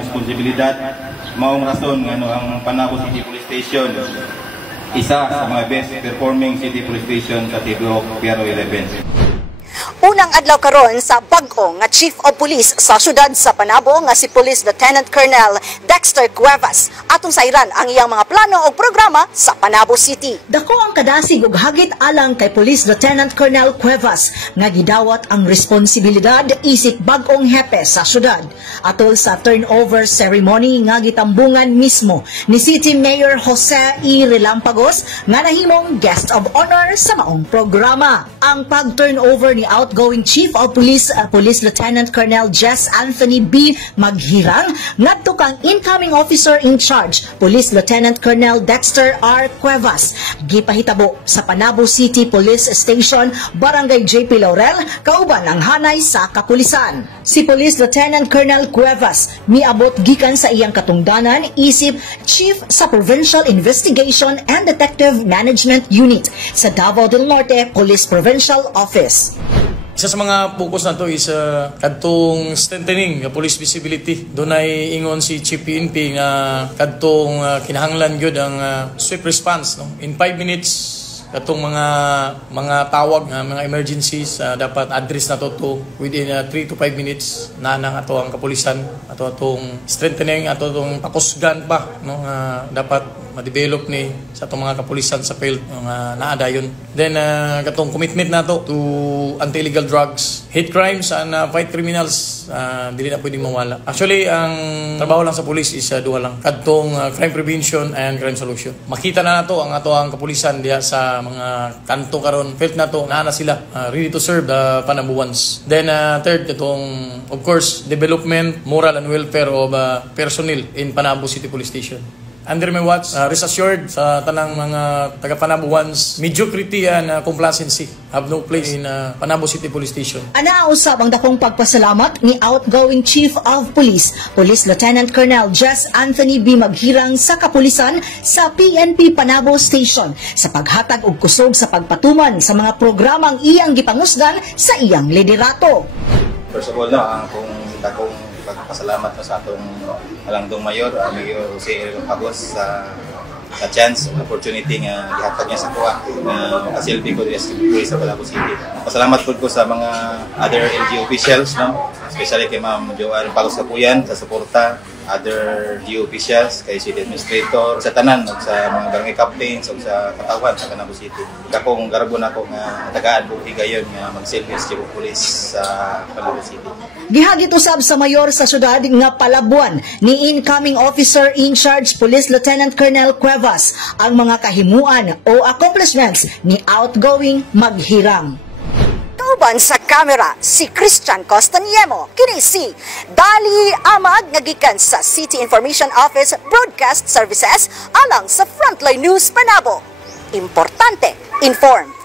responsibilidad. Maong rason nga ang Panabo City Police Station isa sa mga best performing city police station sa Tibuok Piero 11. Unang adlaw karon sa bag-o nga Chief of Police sa syudad sa Panabo nga si Police Lieutenant Colonel Dexter Cuevas. Atong sayran ang iyang mga plano o programa sa Panabo City. Dako ang kadasig ug hagit alang kay Police Lieutenant Colonel Cuevas nga gidawat ang responsibilidad isip bag-ong hepe sa syudad. Atol sa turnover ceremony nga gitambungan mismo ni City Mayor Jose E. Relampagos nga nahimong guest of honor sa maong programa. Ang pag-turnover ni outgoing Chief of Police Police Lieutenant Colonel Jess Anthony B. Maghirang ngadto kang incoming officer in charge Police Lieutenant Colonel Dexter R. Cuevas gipahitabo sa Panabo City Police Station, Barangay JP Laurel, kauban ang hanay sa kapulisan. Si Police Lieutenant Colonel Cuevas miabot gikan sa iyang katungdanan isip Chief sa Provincial Investigation and Detective Management Unit sa Davao del Norte Police Provincial Office. Isa sa mga focus na to is kadtong strengthening police visibility. Doon ay ingon si Chief PNP nga kadtong kinahanglan gyud ang swift response, no? In 5 minutes katong mga tawag mga emergencies dapat address na to within 3 to 5 minutes na nang ato ang kapulisan ato atong strengthening ato atong pakusgan pa, no? Dapat ma-develop ni sa atong mga kapulisan sa field nga naadayon. Then katong commitment nato to anti-illegal drugs, hate crimes and fight criminals, dili na pwedeng mawala. Actually ang trabaho lang sa police is duha lang, kadtong crime prevention and crime solution. Makita na nato ang ato ang kapulisan diha sa mga kanto karon, felt nato na sila ready to serve the Panabuans. Then third katong of course development, moral and welfare of personnel in Panabo City Police Station. Under my watch, rest assured sa tanang mga taga-Panabuans, mediocrity and complacency have no place in Panabo City Police Station. Anausab ang dakong pagpasalamat ni outgoing Chief of Police, Police Lieutenant Colonel Jess Anthony B. Maghirang sa kapulisan sa PNP Panabo Station sa paghatag og kusog sa pagpatuman sa mga programang iyang gipangusgan sa iyang liderato. First of all, ang dakong pagpasalamat sa atong Halangdong Mayor, Mayor Jose Relampagos sa chance, opportunity nga gihatag niya sa kuha na makasilbi ko sa Panabo City. Pasalamat po ko sa mga other LGU officials, no? Especially kay Ma'am Joanne Pagos Kapuyan sa suporta, other LGU officials, kay City Administrator, sa tanan, sa mga barangay captains, o sa katawan sa Panabo City. Kakong garbo na ko nga tagaan po higayon nga magsilbi sa Chief of Police sa Panabo City. Gihagit usab sa mayor sa syudad nga palabuan ni incoming officer in charge Police Lieutenant Colonel Cuevas ang mga kahimuan o accomplishments ni outgoing Maghirang. Kauban sa kamera si Christian Costaniemo, kini si Dali Amag nga gikan sa City Information Office Broadcast Services alang sa Frontline News Panabo. Importante, informed.